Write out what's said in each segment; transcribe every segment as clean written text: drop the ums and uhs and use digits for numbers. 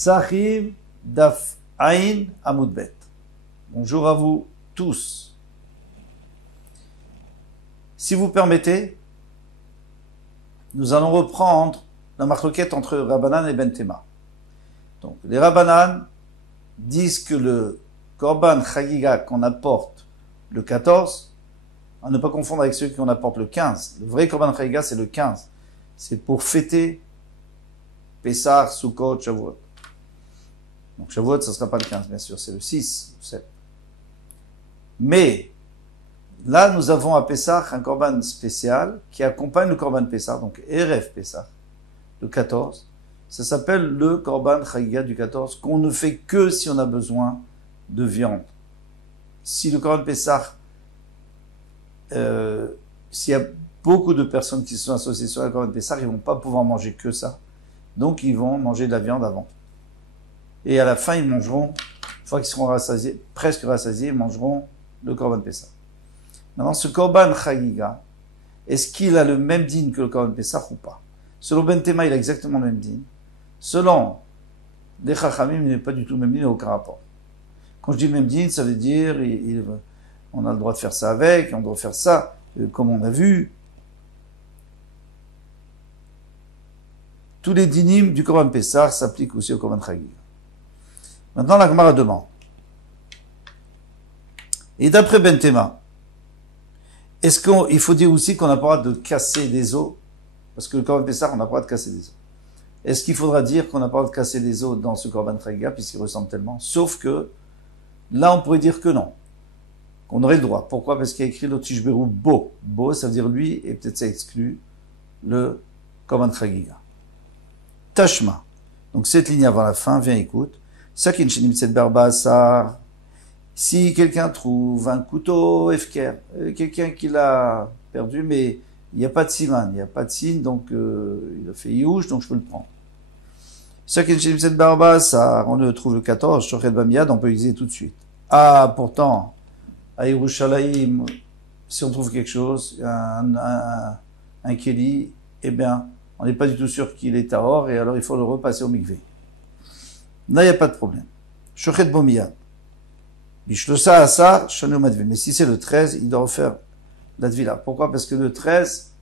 Psachim Daf Ain Amud Bet. Bonjour à vous tous. Si vous permettez, nous allons reprendre la marloquette entre Rabbanan et Ben Tema. Donc, les Rabbanan disent que le Korban Chagiga qu'on apporte le 14, à ne pas confondre avec ceux qu'on apporte le 15. Le vrai Korban Chagiga, c'est le 15. C'est pour fêter Pessah, Sukkot, Shavuot. Donc Shavuot, ça ne sera pas le 15, bien sûr, c'est le 6, le 7. Mais, là, nous avons à Pessah un Korban spécial qui accompagne le Korban Pessah, donc Erev Pessah, le 14. Ça s'appelle le Korban Chagiga du 14, qu'on ne fait que si on a besoin de viande. Si le Korban Pessah, s'il y a beaucoup de personnes qui se sont associées sur le Korban Pessah, ils ne vont pas pouvoir manger que ça. Donc, ils vont manger de la viande avant. Et à la fin, ils mangeront, une fois qu'ils seront rassasiés, presque rassasiés, ils mangeront le Korban Pessah. Maintenant, ce Korban Chagiga, est-ce qu'il a le même dîne que le Korban Pessah ou pas? Selon Ben Tema, il a exactement le même dîne. Selon les Chachamim, il n'est pas du tout le même dîne, il n'a aucun rapport. Quand je dis le même dîne, ça veut dire on a le droit de faire ça avec, on doit faire ça, comme on a vu. Tous les dinim du Korban Pessah s'appliquent aussi au Korban Chagiga. Maintenant, la Gemara demande. Et d'après Ben Tema, est-ce qu'il faut dire aussi qu'on n'a pas le droit de casser des os? Parce que le Korban Pessah, on n'a pas le droit de casser des os. Est-ce qu'il faudra dire qu'on n'a pas le droit de casser des os dans ce Korban Chagiga, puisqu'il ressemble tellement? Sauf que, là, on pourrait dire que non. Qu'on aurait le droit. Pourquoi? Parce qu'il y a écrit le Tishberu Bo. Bo, ça veut dire lui, et peut-être ça exclut le Korban Chagiga. Tashma. Donc, cette ligne avant la fin, viens, écoute. Sakin shenim tset barbasar. Si quelqu'un trouve un couteau efker, quelqu'un qui l'a perdu, mais il n'y a pas de siman, il n'y a pas de signe, donc il a fait youch, donc je peux le prendre. Sakin shenim tset barbasar, on le trouve le 14, shochet bamiyad, on peut utiliser tout de suite. Ah, pourtant, à Yerushalayim, si on trouve quelque chose, un keli, eh bien, on n'est pas du tout sûr qu'il est tahor, et alors il faut le repasser au mikvé. Là, il n'y a pas de problème. Shochet bomiyad. Bishlosa asar, shanu madvil. Mais si c'est le 13, il doit refaire la tvila. Pourquoi? Parce que le 13,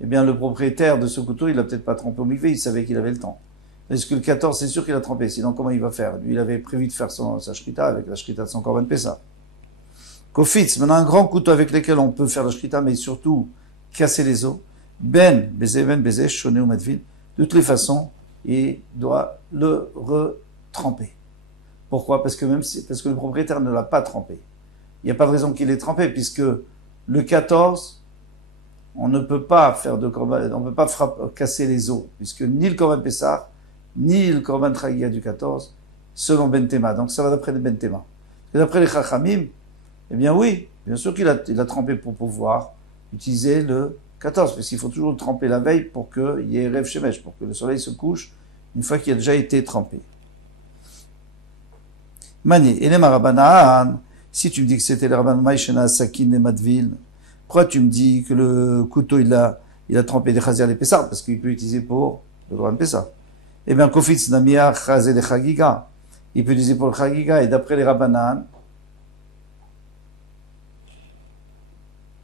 eh bien, le propriétaire de ce couteau, il l'a peut-être pas trempé au mikvé, il savait qu'il avait le temps. Parce que le 14, c'est sûr qu'il a trempé. Sinon, comment il va faire? Lui, il avait prévu de faire sa shrita avec la shrita de son korban pessah. Kofitz, maintenant un grand couteau avec lequel on peut faire la shrita, mais surtout casser les os. Ben beze, shonu ou madvil. De toutes les façons, il doit le retremper. Pourquoi? Parce que le propriétaire ne l'a pas trempé. Il n'y a pas de raison qu'il l'ait trempé, puisque le 14, on ne peut pas faire de korban, on ne peut pas casser les os, puisque ni le korban pessah, ni le korban chagiga du 14, selon Ben Tema. Donc ça va d'après les Ben Tema. Et d'après les Chachamim, eh bien oui, bien sûr qu'il a trempé pour pouvoir utiliser le 14, parce qu'il faut toujours le tremper la veille pour qu'il y ait Rev Shemesh, pour que le soleil se couche une fois qu'il a déjà été trempé. Mani, et les Marabanan, si tu me dis que c'était le Rabban Maïshena Sakin et Madvil, pourquoi tu me dis que le couteau il a trempé des Chazir les Pessah, parce qu'il peut utiliser pour le Korban Pessah? Eh bien, Kofitz Namia Chazé les Chagiga, il peut utiliser pour le Chagiga, et d'après les Rabbanan,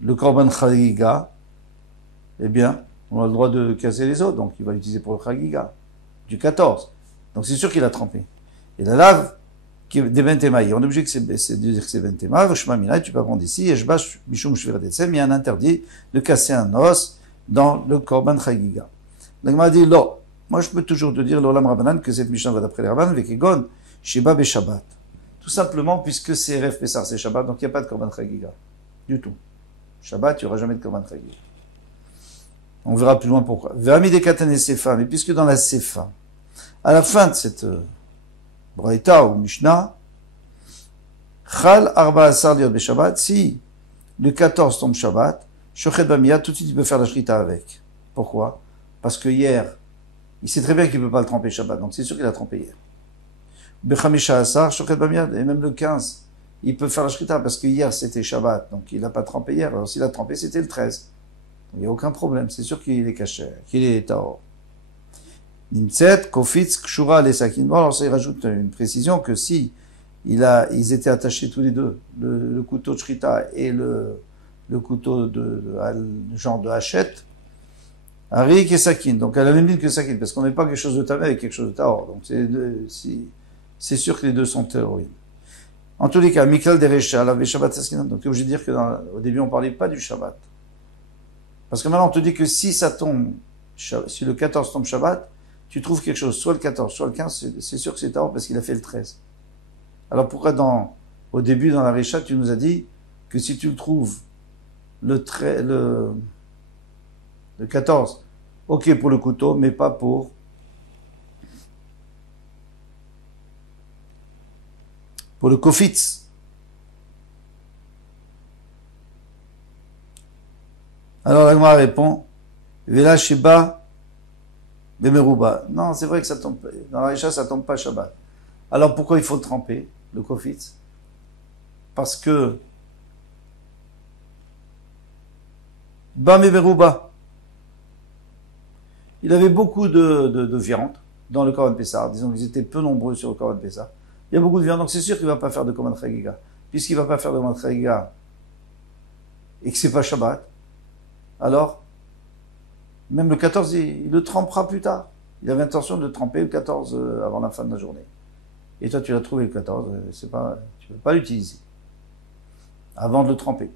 le Korban Chagiga, eh bien, on a le droit de casser les os, donc il va l'utiliser pour le Chagiga, du 14. Donc c'est sûr qu'il a trempé. Et la lave, qui est des Ben Tema, on est obligé de dire que c'est Ben Tema, Veshma Mina, tu peux apprendre ici, Yeshbash Mishum Shvirat Etzem, il y a un interdit de casser un os dans le Korban Chagiga. Donc il m'a dit, non, moi je peux toujours te dire, l'Olam Rabbanan, que cette Mishnah va d'après les Rabbanan, Vekegon, Sheba Be Shabbat. Tout simplement, puisque c'est Ref Pessar, c'est Shabbat, donc il n'y a pas de Korban Chagiga. Du tout. Shabbat, il n'y aura jamais de Korban Chagiga. On verra plus loin pourquoi. Ve'amide Katan et Sefa, mais puisque dans la Sefa, à la fin de cette Braïta ou Mishnah, Chal Arba Asar Liot Be Shabbat, si le 14 tombe Shabbat, Shochet Bamiyad, tout de suite il peut faire la Shrita avec. Pourquoi? Parce que hier, il sait très bien qu'il ne peut pas le tremper Shabbat, donc c'est sûr qu'il a trempé hier. Bechamisha Asar, Shochet Bamiyad, et même le 15, il peut faire la Shrita, parce que hier c'était Shabbat, donc il n'a pas trempé hier, alors s'il a trempé c'était le 13. Il n'y a aucun problème, c'est sûr qu'il est caché, qu'il est tahor. Nimtset, Kofitz, Kshura, les Sakin. Bon, alors ça, il rajoute une précision que si ils étaient attachés tous les deux, le couteau de Shrita et le couteau genre de hachette, Harik et Sakin. Donc, à la même ligne que Sakin, parce qu'on met pas quelque chose de tamé avec quelque chose de tahor. Donc, c'est sûr que les deux sont théoriques. En tous les cas, Mikal Derecha, la Shabbat Saskinan. Donc, je veux dire que au début, on parlait pas du Shabbat. Parce que maintenant, on te dit que si ça tombe, si le 14 tombe Shabbat, tu trouves quelque chose, soit le 14, soit le 15, c'est sûr que c'est tahor parce qu'il a fait le 13. Alors, pourquoi au début, dans la Récha, tu nous as dit que si tu le trouves le 14, ok pour le couteau, mais pas pour le kofitz. Alors la Gemara répond, Vela Sheba Bemeruba. Non, c'est vrai que ça tombe, dans la Récha, ça tombe pas Shabbat. Alors pourquoi il faut le tremper, le kofitz? Parce que Bemeruba, il avait beaucoup de viande dans le Korban Pessah. Disons qu'ils étaient peu nombreux sur le Korban Pessah. Il y a beaucoup de viande, donc c'est sûr qu'il ne va pas faire de Korban Chagiga. Puisqu'il ne va pas faire de Korban Chagiga et que c'est pas Shabbat, alors, même le 14, il le trempera plus tard. Il avait l'intention de le tremper le 14 avant la fin de la journée. Et toi, tu l'as trouvé le 14, tu ne peux pas l'utiliser avant de le tremper.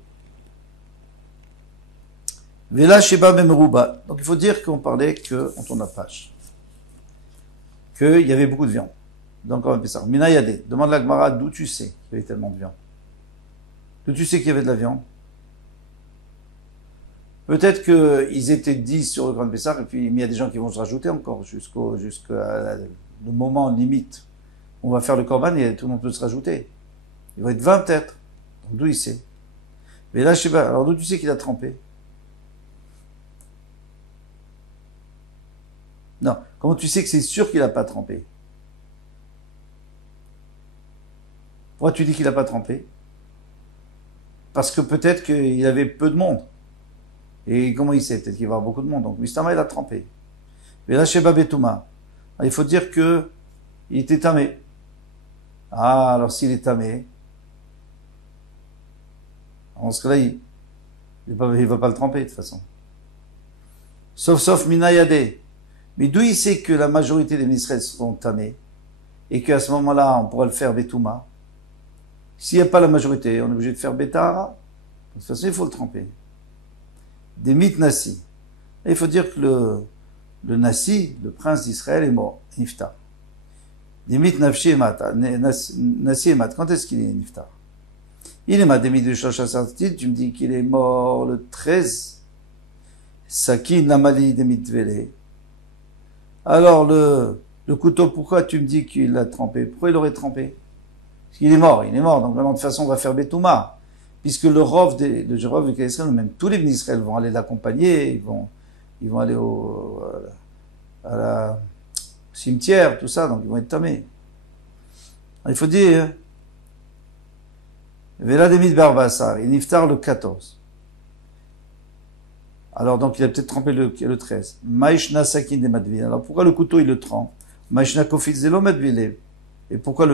Vela Sheba Bemeruba. Donc il faut dire qu'on parlait on tourne la page, qu'il y avait beaucoup de viande. Donc on va ça. Minayade, demande la Gemara d'où tu sais qu'il y avait tellement de viande. D'où tu sais qu'il y avait de la viande? Peut-être qu'ils étaient 10 sur le Grand Pessah, et puis il y a des gens qui vont se rajouter encore jusqu'à le moment limite. On va faire le Korban et tout le monde peut se rajouter. Il va être 20 peut-être. Donc d'où il sait? Mais là, je sais pas. Alors d'où tu sais qu'il a trempé? Non. Comment tu sais que c'est sûr qu'il n'a pas trempé? Pourquoi tu dis qu'il n'a pas trempé? Parce que peut-être qu'il avait peu de monde. Et comment il sait? Peut-être qu'il va y avoir beaucoup de monde. Donc, Mustama, il a trempé. Mais là, chez Babetouma, il faut dire que il était tamé. Ah, alors s'il est tamé, en ce cas-là, il va pas le tremper, de toute façon. Sauf Minayade. Mais d'où il sait que la majorité des ministres seront tamés, et qu'à ce moment-là, on pourra le faire Betouma? S'il n'y a pas la majorité, on est obligé de faire Betahara. De toute façon, il faut le tremper. Des mythes Nassi. Et il faut dire que le Nassi, le prince d'Israël, est mort, Niftar. Des mythes Nafshi et Mat. Nassi et Mat, quand est-ce qu'il est Niftar? Il est Mat, des mythes de Shachasartit, tu me dis qu'il est mort le 13. Sakin Namali des mythes Vélé. Alors, le couteau, pourquoi tu me dis qu'il l'a trempé? Pourquoi il l'aurait trempé? Parce qu'il est mort, donc vraiment, de toute façon, on va faire Betouma. Puisque le Rov de Israël, même tous les Israël vont aller l'accompagner, ils vont aller à la cimetière, tout ça, donc ils vont être tamés. Il faut dire, Vela Demid Barbassar, il niftar le 14. Alors donc il a peut-être trempé le 13. Maïshna Sakin de Madvil. Alors pourquoi le couteau il le trempe? Maïshna Kofitz de Madvil. Et pourquoi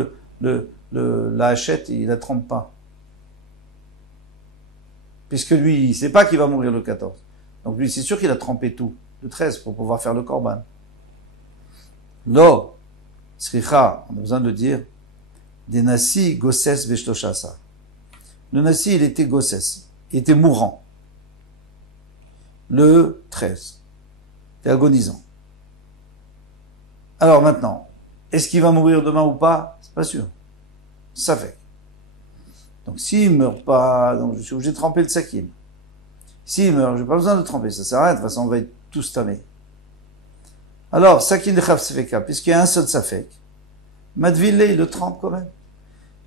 la hachette il la trempe pas? Puisque lui, il sait pas qu'il va mourir le 14. Donc lui, c'est sûr qu'il a trempé tout, le 13, pour pouvoir faire le korban. Lo, sricha, on a besoin de dire, des nasi gosses veshtoshasa. Le nasi, il était gosses, il était mourant. Le 13. C'était agonisant. Alors maintenant, est-ce qu'il va mourir demain ou pas? C'est pas sûr. Ça fait. Donc s'il meurt pas, donc je suis obligé de tremper le sakin. S'il meurt, j'ai pas besoin de tremper, ça sert à rien, de toute façon on va être tous tamés. Alors, sakin de chav sefeka, puisqu'il y a un seul safek, Madville, il le trempe quand même.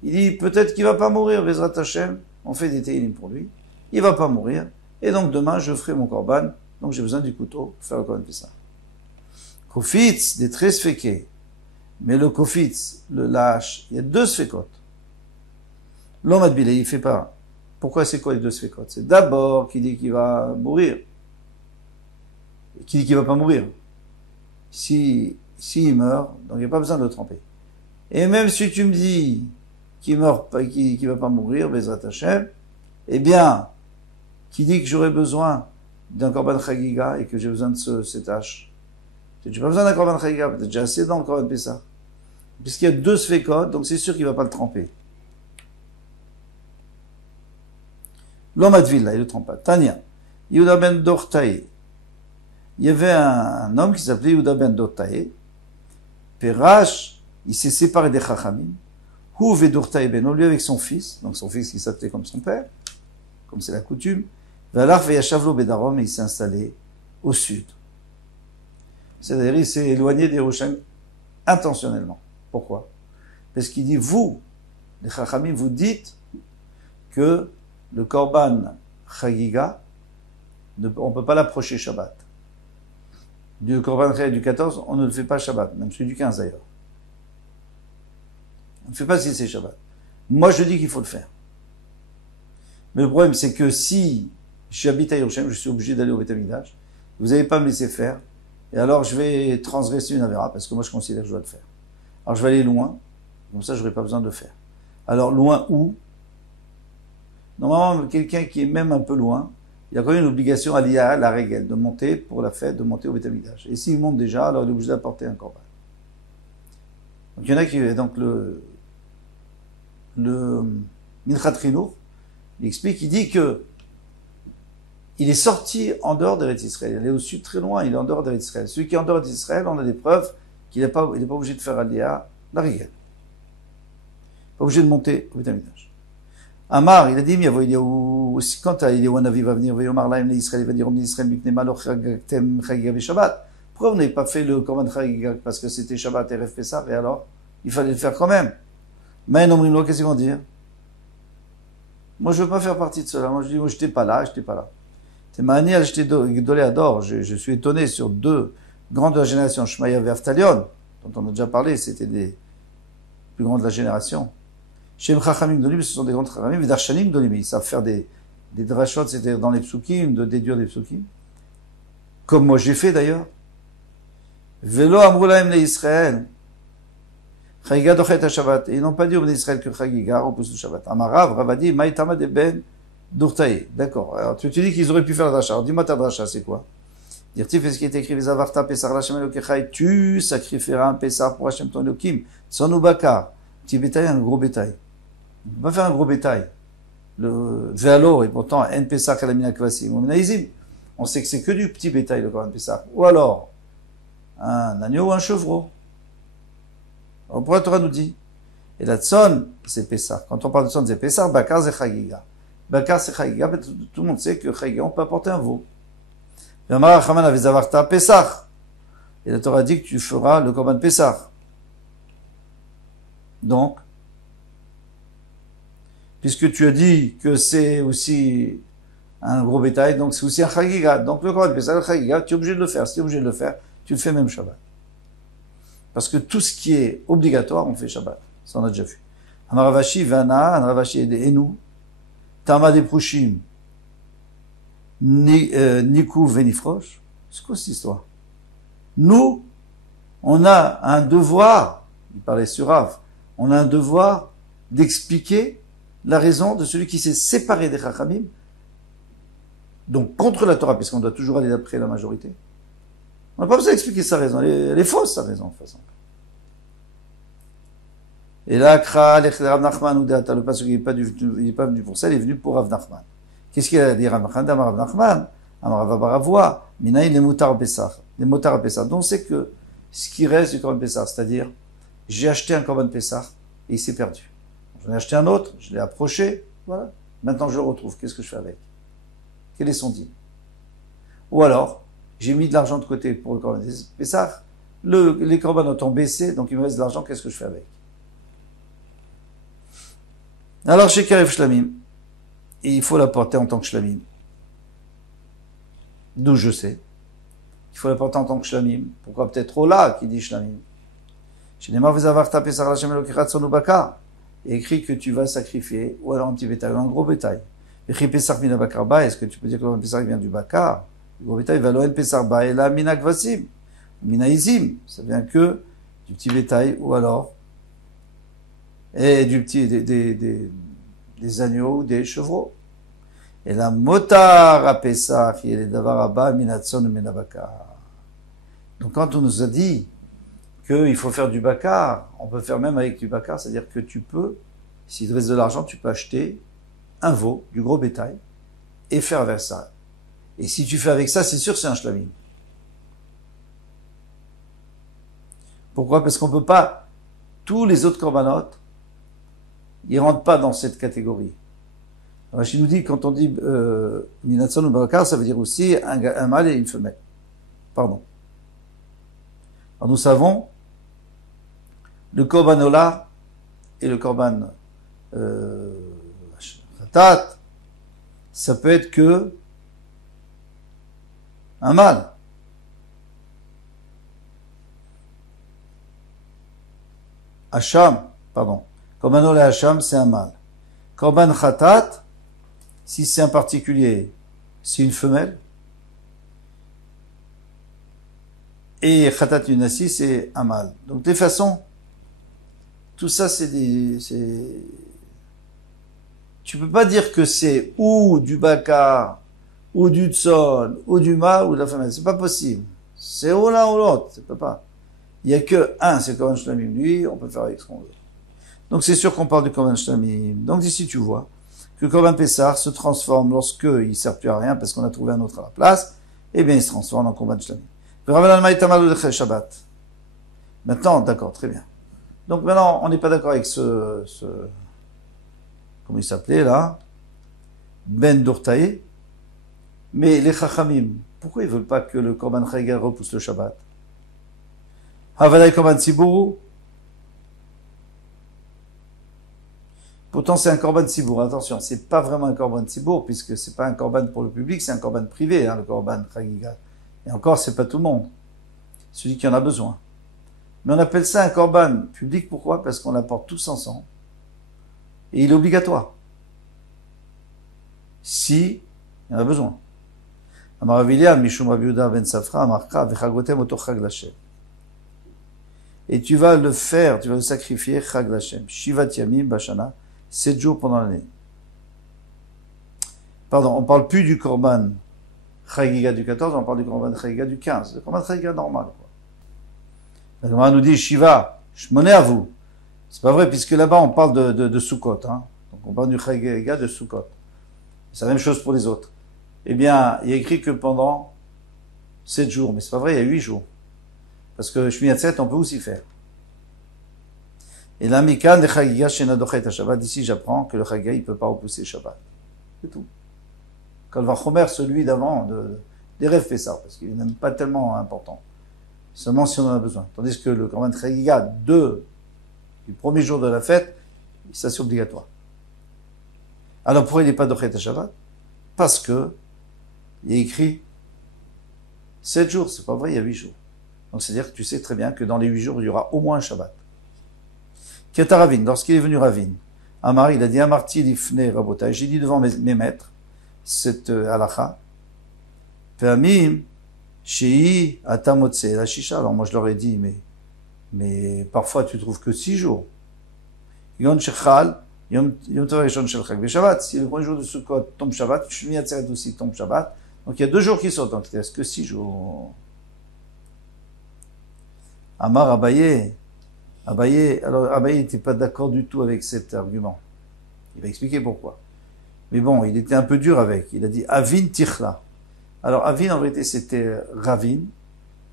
Il dit, peut-être qu'il va pas mourir, Bezrat Hashem, on fait des télim pour lui, il va pas mourir, et donc demain je ferai mon korban, donc j'ai besoin du couteau pour faire le korban Pessah. Kofitz, des très sfekés, mais le kofitz, le lâche, il y a 2 sfekot. L'homme adbilé, il fait pas. Pourquoi c'est quoi les 2 sfekot? C'est d'abord qui dit qu'il va mourir. Et qui dit qu'il va pas mourir. s'il meurt, donc il n'y a pas besoin de le tremper. Et même si tu me dis qu'il meurt pas, qu'il va pas mourir, Bezrat Hashem, eh bien, qui dit que j'aurais besoin d'un Korban Chagiga et que j'ai besoin de cet H? Tu n'as pas besoin d'un Korban Chagiga, peut-être déjà assez dans le Korban Pessah. Puisqu'il y a 2 Sfekot, donc c'est sûr qu'il va pas le tremper. L'homme Advil, là, il le trempe pas. Tania, Yehuda ben Dortae. Il y avait un homme qui s'appelait Yehuda ben Dortae. Perash, il s'est séparé des Chachamim. Hu vedortae beno, lui avec son fils, donc son fils qui s'appelait comme son père, comme c'est la coutume. Ve'alach ve'yashavlo bedarom, et il s'est installé au sud. C'est-à-dire, il s'est éloigné d'Yerushalayim intentionnellement. Pourquoi? Parce qu'il dit, vous, les Chachamim, vous dites que le Korban Chagiga, on ne peut pas l'approcher Shabbat. Du Korban Chagiga du 14, on ne le fait pas Shabbat, même celui du 15 d'ailleurs. On ne fait pas si c'est Shabbat. Moi, je dis qu'il faut le faire. Mais le problème, c'est que si j'habite à Yerushalayim, je suis obligé d'aller au Beth Amikdash, vous n'allez pas me laisser faire, et alors je vais transgresser une avéra, parce que moi je considère que je dois le faire. Alors je vais aller loin, comme ça je n'aurai pas besoin de le faire. Alors loin où? Normalement, quelqu'un qui est même un peu loin, il a quand même une obligation à l'IA, la règle, de monter pour la fête, de monter au Beth Amikdash. Et s'il monte déjà, alors il est obligé d'apporter un korban. Donc il y en a qui, donc le Minchat Chinour, il explique, il dit que il est sorti en dehors d'Eretz Israël. Il est au sud très loin, il est en dehors d'Eretz Israël. Celui qui est en dehors d'Israël, on a des preuves qu'il n'est pas obligé de faire Aliyah, la rigueur. Pas obligé de monter au Beth Amikdash. Amar, il a dit, quand Eliyahu Hanavi va venir, il va dire, pourquoi vous n'avez pas fait le Korban Chagiga parce que c'était Shabbat et Erev Pessah, et alors, il fallait le faire quand même. Mais non, qu'est-ce qu'ils vont dire? Moi, je veux pas faire partie de cela. Moi, je dis, moi, j'étais pas là. C'est manière, j'étais Gdolé Ador. Je suis étonné sur 2 grands de la génération, Shmaya et Aftalion, dont on a déjà parlé, c'était des plus grands de la génération. Shem Chachamim Dolim, ce sont des grands Chachamim, et Darshanim Dolim, ils savent faire des drashot, c'est-à-dire dans les psukim, de déduire des psukim. Comme moi j'ai fait d'ailleurs. Velo Amrulaim le Israël. Chagiga dochet Shabbat. Et ils n'ont pas dit au Ben Israël que Chagiga repousse le Shabbat. Amarav, Ravadi, Maïtama de Ben Dourtaï. D'accord. Alors tu dis qu'ils auraient pu faire la drasha. Alors dis-moi ta drasha, c'est quoi? Dire-tu fais ce qui est écrit, Vizavarta Pesar Lachem Elokechai, tu sacrifieras un Pesar pour Hachem ton Elokim. Son Ubakar. Petit bétail, un gros bétail. On ne peut pas faire un gros bétail. Le Véalo, et pourtant, En Pesar Kalamina Kvasim. On sait que c'est que du petit bétail, le Korban Pesar. Ou alors, un agneau ou un chevreau. Alors, pourquoi la Torah nous dit? Et la Tson, c'est Pesar. Quand on parle de Tson, c'est Pesar, Bakar, c'est Chagiga. Bakar, c'est Chagiga, tout le monde sait que Chagiga, on peut apporter un veau. Et la Torah dit que tu feras le Korban Pesar. Donc, puisque tu as dit que c'est aussi un gros bétail, donc c'est aussi un Chagiga. Donc le Korban Pesar, le Chagiga, tu es obligé de le faire. Si tu es obligé de le faire, tu le fais même Shabbat. Parce que tout ce qui est obligatoire, on fait Shabbat. Ça, on a déjà vu. Amaravashi, Vana, Amaravashi et Enu, Tama de Prushim, Nikou Venifrosh. C'est quoi cette histoire? Nous, on a un devoir, il parlait sur Rav, on a un devoir d'expliquer la raison de celui qui s'est séparé des Chachamim, donc contre la Torah, puisqu'on doit toujours aller d'après la majorité. On n'a pas besoin d'expliquer sa raison, elle est fausse sa raison, de toute façon. Et là, Rav Nachman, ou le passage, il n'est pas venu pour ça, il est venu pour Rav Nachman. Qu'est-ce qu'il a dit Rav Nachman? Rav Nachman, Rav Baravoua, Minaï les moutard Pessah. Les moutard Pessah. Donc c'est que ce qui reste du Korban Pessah, c'est-à-dire, j'ai acheté un Korban Pessah et il s'est perdu. J'en ai acheté un autre, je l'ai approché, voilà. Maintenant je le retrouve, qu'est-ce que je fais avec? Quel est son dîme? Ou alors, j'ai mis de l'argent de côté pour le Korban Pessah, les Korbanot ont baissé, donc il me reste de l'argent, qu'est-ce que je fais avec? Alors chez Karev Shlamim, et il faut l'apporter en tant que Shlamim. D'où je sais. Il faut l'apporter en tant que Shlamim. Pourquoi peut-être Ola qui dit Shlamim? Chez Nema Vezavarta Pesar Lachem Elokechat Son Ubakar. Il écrit que tu vas sacrifier, ou alors un petit bétail, ou un gros bétail. Echi Pesar Mina Bakar Ba, est-ce que tu peux dire que le Pesar vient du Bakar? Le gros bétail va l'Oen Pesar Ba, et la Mina Kvasim. Minaïzim, ça vient que du petit bétail, ou alors, et du petit, des agneaux ou des chevreaux. Et la motar à Pesach, il est d'avoir abba minatson menabakar. Donc quand on nous a dit qu'il faut faire du bakar, on peut faire même avec du bakar, c'est-à-dire que tu peux, s'il te reste de l'argent, tu peux acheter un veau, du gros bétail, et faire avec ça. Et si tu fais avec ça, c'est sûr c'est un shlamim. Pourquoi? Parce qu'on peut pas, tous les autres korbanot, ils rentrent pas dans cette catégorie. Rachid nous dit, quand on dit minatson ou bakar, ça veut dire aussi un mâle et une femelle. Pardon. Alors nous savons, le korban ola et le korban khatat, ça peut être que un mâle. Hacham, pardon. Korban ola hacham, c'est un mâle. Korban khatat, si c'est un particulier, c'est une femelle. Et khatat yunasi, c'est un mâle. Donc, de toute façon, tout ça, tu peux pas dire que c'est ou du bakar, ou du tson, ou du mâle, ou de la femelle. C'est pas possible. C'est ou l'un ou l'autre. C'est pas. Il y a que un, c'est korban shlamim. Lui, on peut faire avec ce qu'on veut. Donc, c'est sûr qu'on parle du korban shlamim. Donc, d'ici, tu vois que le korban pessar se transforme lorsque il sert plus à rien parce qu'on a trouvé un autre à la place. Eh bien, il se transforme en korban shlamim. Maintenant, d'accord, très bien. Donc maintenant, on n'est pas d'accord avec ce comment il s'appelait là, Ben Dourtaï, mais les Chachamim, pourquoi ils veulent pas que le Korban Chagiga repousse le Shabbat? Havadaï Korban Tzibourou. Pourtant, c'est un Korban Tzibour. Attention, c'est pas vraiment un Korban Tzibour, puisque c'est pas un Korban pour le public, c'est un Korban privé, hein, le Korban Chagiga. Et encore, c'est pas tout le monde. Celui qui en a besoin. Mais on appelle ça un korban public. Pourquoi? Parce qu'on l'apporte tous ensemble. Et il est obligatoire. Si il y en a besoin. Et tu vas le faire, tu vas le sacrifier, Chag Lashem. Shivat Yamim Bashana, 7 jours pendant l'année. Pardon, on parle plus du korban Chagiga du 14, on parle du korban Chagiga du 15. Le korban Chagiga normal, quoi. La Gemara nous dit, Shiva, je m'en ai à vous. C'est pas vrai, puisque là-bas, on parle de Sukkot, hein. Donc, on parle du Chagiga de Sukkot. C'est la même chose pour les autres. Eh bien, il y a écrit que pendant 7 jours, mais c'est pas vrai, il y a 8 jours. Parce que Shmini Atzeret, on peut aussi faire. Et là, Mikan de Chagiga Shena Dochet Shabbat, d'ici, j'apprends que le Chagiga, il peut pas repousser Shabbat. C'est tout. Kalva Chomer, celui d'avant, des rêves fait ça, parce qu'il n'est même pas tellement important. Seulement si on en a besoin. Tandis que le Korban Chagiga du premier jour de la fête, ça c'est obligatoire. Alors pourquoi il n'est pas Dochet Shabbat? Parce que il est écrit 7 jours, c'est pas vrai, il y a 8 jours. Donc c'est-à-dire que tu sais très bien que dans les 8 jours, il y aura au moins un Shabbat. Kata Ravin, lorsqu'il est venu Ravin, Amar, il a dit Amarti lifne Rabotai, j'ai dit devant mes maîtres, cette halakha, Peamim, Shei Atamotse, la Shisha. Alors moi je leur ai dit, mais parfois tu trouves que 6 jours. Yom Shechal, Yom Tov Rishon Shel Chag Shabbat. Si le premier jour de Sukkot tombe Shabbat, Shmini Atzeret aussi tombe Shabbat. Donc il y a 2 jours qui sortent, donc il reste que 6 jours. Amar Abaye, alors Abaye n'était pas d'accord du tout avec cet argument. Il va expliquer pourquoi. Mais bon, il était un peu dur avec. Il a dit Avin Tichla. Alors Avin, en vérité, c'était Ravin.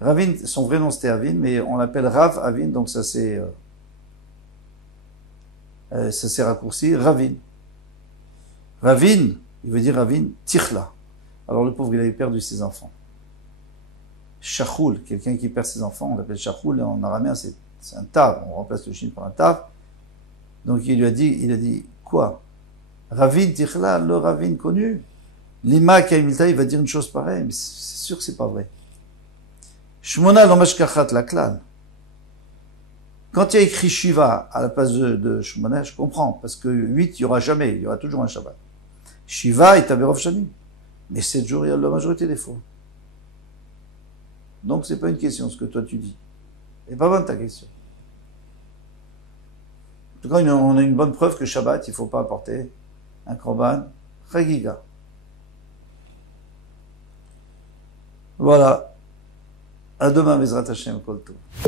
Ravin, son vrai nom c'était Avin, mais on l'appelle Rav Avin, donc ça s'est raccourci. Ravin. Ravin, il veut dire Ravin Tichla. Alors le pauvre, il avait perdu ses enfants. Shachoul, quelqu'un qui perd ses enfants, on l'appelle Shachoul, en araméen c'est un tav, on remplace le shin par un tav. Donc il a dit, quoi? Ravin Tichla, le Ravin connu. Lima Kaimilta, il va dire une chose pareille, mais c'est sûr que c'est pas vrai. Shmona l'omashkachat la klal. Quand il y a écrit Shiva à la place de Shmona, je comprends, parce que 8, il y aura jamais, il y aura toujours un Shabbat. Shiva est Averov Shanim. Mais 7 jours, il y a la majorité des fois. Donc c'est pas une question ce que toi tu dis. C'est pas bonne ta question. En tout cas, on a une bonne preuve que Shabbat, il faut pas apporter un korban chagiga. Voilà. À demain, Bezrat Hashem, Kol Tov.